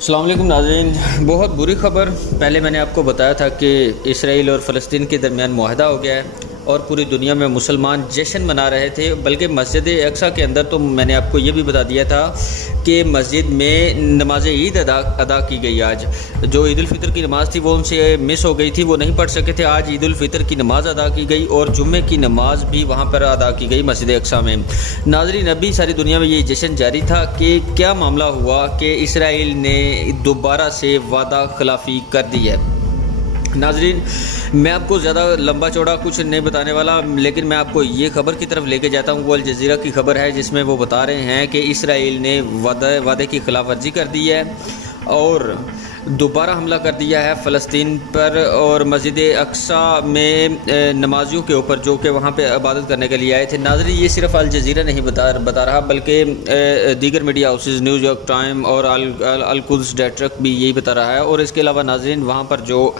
السلام علیکم ناظرین، بہت بری خبر پہلے میں نے آپ کو بتایا تھا کہ اسرائیل اور فلسطین کے درمیان معاہدہ ہو گیا ہے اور پوری دنیا میں مسلمان جشن منا رہے تھے، بلکہ مسجد اقصیٰ کے اندر تو میں نے آپ کو یہ بھی بتا دیا تھا کہ مسجد میں نماز عید ادا کی گئی۔ آج جو عید الفطر کی نماز تھی وہ ان سے مس ہو گئی تھی، وہ نہیں پڑھ سکے تھے۔ آج عید الفطر کی نماز ادا کی گئی اور جمعے کی نماز بھی وہاں پر ادا کی گئی مسجد اقصیٰ میں۔ ناظرین، ابھی ساری دنیا میں یہ جشن جاری تھا کہ کیا معاملہ ہوا کہ اسرائیل نے دوبارہ سے وعدہ خلافی کر دی ہے۔ ناظرین، میں آپ کو زیادہ لمبا چوڑا کچھ نہیں بتانے والا، لیکن میں آپ کو یہ خبر کی طرف لے کے جاتا ہوں۔ وہ الجزیرہ کی خبر ہے جس میں وہ بتا رہے ہیں کہ اسرائیل نے وعدے کی خلاف ورزی کر دی ہے اور دوبارہ حملہ کر دیا ہے فلسطین پر اور مسجد اقصیٰ میں نمازیوں کے اوپر جو کہ وہاں پہ عبادت کرنے کے لیے آئے تھے۔ ناظرین، یہ صرف الجزیرہ نہیں بتا رہا، بلکہ دیگر media houses new York time اور القدس ڈیٹرک بھی یہی بتا رہا ہے۔ اور اس کے علاوہ ناظرین، وہاں پر جو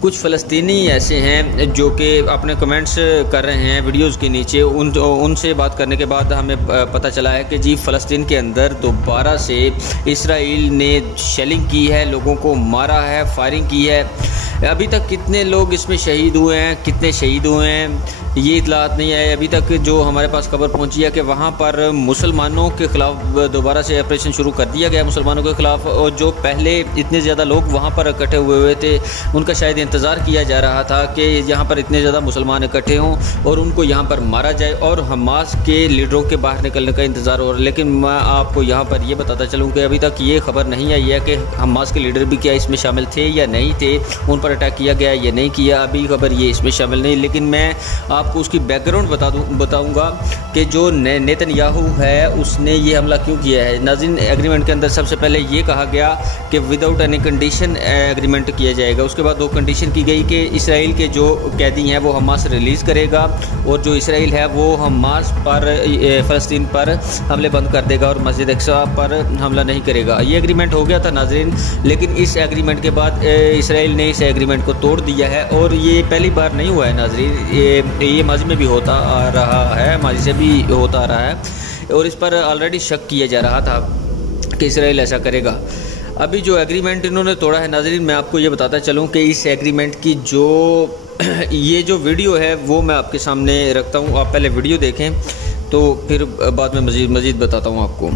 کچھ فلسطینی ایسے ہیں جو کہ اپنے کمنٹس کر رہے ہیں ویڈیوز کے نیچے، ان سے بات کرنے کے بعد ہمیں پتہ چلا ہے کہ جی فلسطین کے اندر دوبارہ سے اسرائیل نے شیلنگ کی ہے، لوگوں کو مارا ہے، فائرنگ کی ہے۔ ابھی تک کتنے لوگ اس میں شہید ہوئے ہیں، کتنے شہید ہوئے ہیں، یہ اطلاعات نہیں آئے ابھی تک۔ جو ہمارے پاس خبر پہنچی ہے کہ وہاں پر مسلمانوں کے خلاف دوبارہ سے آپریشن شروع کر دیا گیا مسلمانوں کے خلاف، اور جو پہلے اتنے زیادہ لوگ وہاں پر اکٹھے ہوئے تھے ان کا شاید انتظار کیا جا رہا تھا کہ یہاں پر اتنے زیادہ مسلمان اکٹھے ہوں اور ان کو یہاں پر مارا جائے اور حماس کے لیڈروں کے باہر نکلنے کا انتظار ہو رہا ہے۔ لیکن میں آپ کو یہاں پر یہ بتاتا چلوں کہ ابھی تک یہ خبر نہیں آئی ہے کہ حماس کے لیڈر بھی کیا اس میں شامل تھے یا نہیں تھے، ان پر اٹیک کیا گیا یا نہیں کیا، ابھی خبر یہ اس میں شامل نہیں۔ لیکن میں آپ کو اس کی بیک گراؤنڈ بتاؤں گا کہ جو نیتن یاہو ہے اس نے یہ حملہ کیوں کیا ہے۔ ناظرین، ایگریمنٹ کے اندر سب سے پہلے یہ کہا گیا کہ وداؤٹ اینی کنڈیشن ایگریمنٹ کیا جائے گا۔ اس کے بعد دو کنڈیشن کی گئی کہ اسرائیل کے جو قیدی ہیں وہ حماس ریلیز کرے گا اور جو اسرائیل ہے وہ حماس پر فلسطین پر حملے بند کر دے گا اور مسجد اقصیٰ پر حملہ نہیں کرے گا۔ یہ ایگریمنٹ ہو گیا تھا ناظرین، لیکن اس ایگریمنٹ کے بعد اسرائیل نے اس ایگریمنٹ کو توڑ دیا ہے اور یہ پہلی بار نہیں ہوا ہے ناظرین، یہ ماضی میں بھی ہوتا آ رہا ہے، ماضی سے بھی ہوتا آ رہا ہے اور اس پر آلریڈی شک کیا جا رہا تھا کہ اسرائیل ایسا کرے گا۔ ابھی جو ایگریمنٹ انہوں نے توڑا ہے ناظرین، میں آپ کو یہ بتاتا چلوں کہ اس ایگریمنٹ کی یہ جو ویڈیو ہے وہ میں آپ کے سامنے رکھتا ہوں، آپ پہلے ویڈیو دیکھیں تو پھر بعد میں مزید بتاتا ہوں آپ کو۔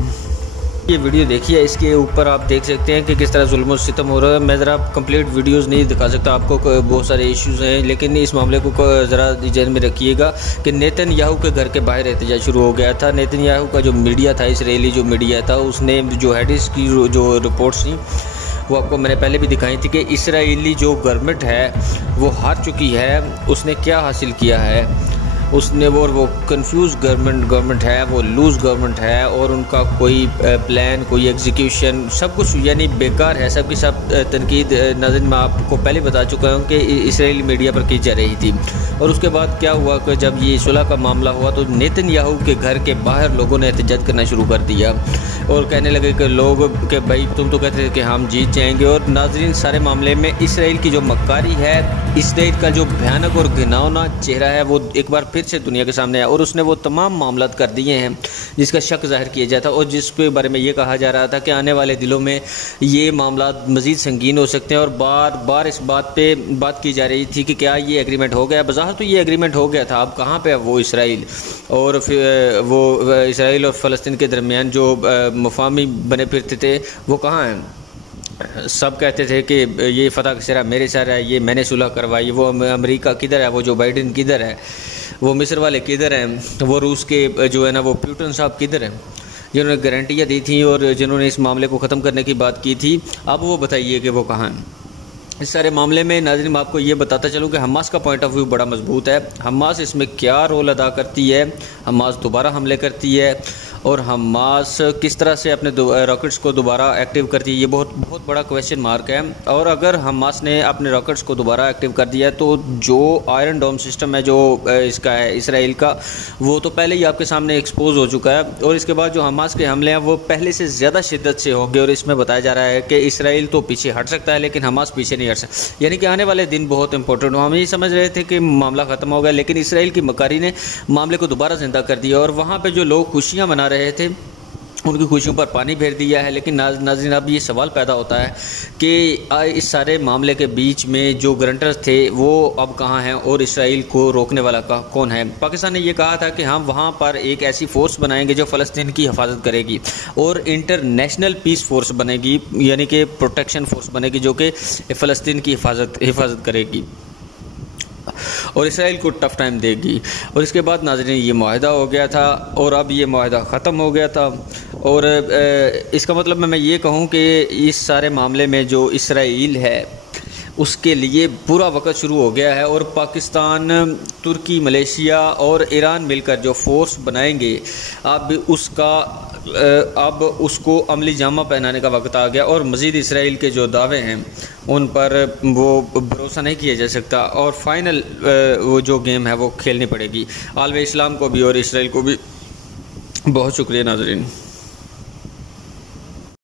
یہ ویڈیو دیکھیے، اس کے اوپر آپ دیکھ سکتے ہیں کہ کس طرح ظلم و ستم ہو رہا ہے۔ میں ذرا کمپلیٹ ویڈیوز نہیں دکھا سکتا آپ کو، بہت سارے ایشوز ہیں، لیکن اس معاملے کو ذرا ذہن میں رکھیے گا کہ نیتن یاہو کے گھر کے باہر احتجاج شروع ہو گیا تھا۔ نیتن یاہو کا جو میڈیا تھا، اسرائیلی جو میڈیا تھا، اس نے جو ہیڈس کی جو رپورٹس تھیں وہ آپ کو میں نے پہلے بھی دکھائی تھی کہ اسرائیلی جو گورنمنٹ ہے وہ ہار چکی ہے، اس نے کیا حاصل کیا ہے، اس نے وہ کنفیوز گورنمنٹ ہے، وہ لوز گورنمنٹ ہے اور ان کا کوئی پلان، کوئی ایگزیکیوشن، سب کچھ یعنی بیکار ہے، سب کی سب تنقید ناظرین میں آپ کو پہلے بتا چکا ہوں کہ اسرائیلی میڈیا پر کی جا رہی تھی۔ اور اس کے بعد کیا ہوا کہ جب یہ صلح کا معاملہ ہوا تو نیتن یاہو کے گھر کے باہر لوگوں نے احتجاج کرنا شروع کر دیا اور کہنے لگے کہ لوگ کہ بھائی تم تو کہتے تھے کہ ہم جیت جائیں گے۔ اور ناظرین، سارے معاملے میں اسرائیل کی جو مکاری ہے، اسرائیل کا جو بھیانک اور گھناؤنا چہرہ ہے وہ ایک بار پھر سے دنیا کے سامنے آیا اور اس نے وہ تمام معاملات کر دیے ہیں جس کا شک ظاہر کیا جاتا اور جس کے بارے میں یہ کہا جا رہا تھا کہ آنے والے دنوں میں یہ معاملات مزید سنگین ہو سکتے ہیں، اور بار بار اس بات پہ بات کی جا رہی تھی کہ کیا یہ ایگریمنٹ ہو گیا۔ بظاہر تو یہ ایگریمنٹ ہو گیا تھا، اب کہاں پہ وہ اسرائیل اور وہ اسرائیل اور فلسطین کے درمیان جو مفاہمی بنے پھرتے تھے وہ کہاں ہیں؟ سب کہتے تھے کہ یہ فتح کا سرا میرے سر ہے، یہ میں نے صلح کروائی، وہ امریکہ کدھر ہے، وہ جو بائیڈن کدھر ہے، وہ مصر والے کدھر ہیں، وہ روس کے جو ہے نا وہ پیوٹن صاحب کدھر ہیں جنہوں نے گارنٹیاں دی تھیں اور جنہوں نے اس معاملے کو ختم کرنے کی بات کی تھی، اب وہ بتائیے کہ وہ کہاں ہیں۔ اس سارے معاملے میں ناظرین میں آپ کو یہ بتاتا چلوں کہ حماس کا پوائنٹ آف ویو بڑا مضبوط ہے۔ حماس اس میں کیا رول ادا کرتی ہے، حماس دوبارہ حملے کرتی ہے اور حماس کس طرح سے اپنے راکٹس کو دوبارہ ایکٹیو کرتی ہے، یہ بہت بڑا کویشچن مارک ہے۔ اور اگر حماس نے اپنے راکٹس کو دوبارہ ایکٹیو کر دیا تو جو آئرن ڈوم سسٹم ہے جو اس کا ہے اسرائیل کا، وہ تو پہلے ہی آپ کے سامنے ایکسپوز ہو چکا ہے، اور اس کے بعد جو حماس کے حملے ہیں وہ پہلے سے زیادہ شدت سے ہوں گے، اور اس میں بتایا جا رہا ہے کہ اسرائیل تو پیچھے ہٹ سکتا ہے لیکن حماس پیچھے نہیں ہٹ سکتا، یعنی کہ آنے والے دن بہت امپورٹنٹ ہوں۔ ہم یہ سمجھ رہے تھے کہ معاملہ ختم ہو گیا، لیکن اسرائیل کی مکاری نے معاملے کو دوبارہ زندہ کر دیا، اور وہاں پہ جو لوگ خوشیاں منا رہے تھے ان کی خوشیوں پر پانی پھیر دیا ہے۔ لیکن ناظرین اب یہ سوال پیدا ہوتا ہے کہ اس سارے معاملے کے بیچ میں جو گرنٹرز تھے وہ اب کہاں ہیں اور اسرائیل کو روکنے والا کون ہے؟ پاکستان نے یہ کہا تھا کہ ہم وہاں پر ایک ایسی فورس بنائیں گے جو فلسطین کی حفاظت کرے گی اور انٹرنیشنل پیس فورس بنے گی، یعنی کہ پروٹیکشن فورس بنے گی جو کہ فلسطین کی حفاظت کرے گی اور اسرائیل کو ٹف ٹائم دے گی۔ اور اس کے بعد ناظرین یہ معاہدہ ہو گیا تھا اور اب یہ معاہدہ ختم ہو گیا تھا، اور اس کا مطلب میں یہ کہوں کہ اس سارے معاملے میں جو اسرائیل ہے اس کے لیے برا وقت شروع ہو گیا ہے، اور پاکستان، ترکی، ملیشیا اور ایران مل کر جو فورس بنائیں گے اب اس کو عملی جامہ پہنانے کا وقت آ گیا، اور مزید اسرائیل کے جو دعوے ہیں ان پر وہ بھروسہ نہیں کیا جا سکتا، اور فائنل وہ جو گیم ہے وہ کھیلنی پڑے گی۔ عالم اسلام کو بھی اور اسرائیل کو بھی بہت شکریہ ناظرین۔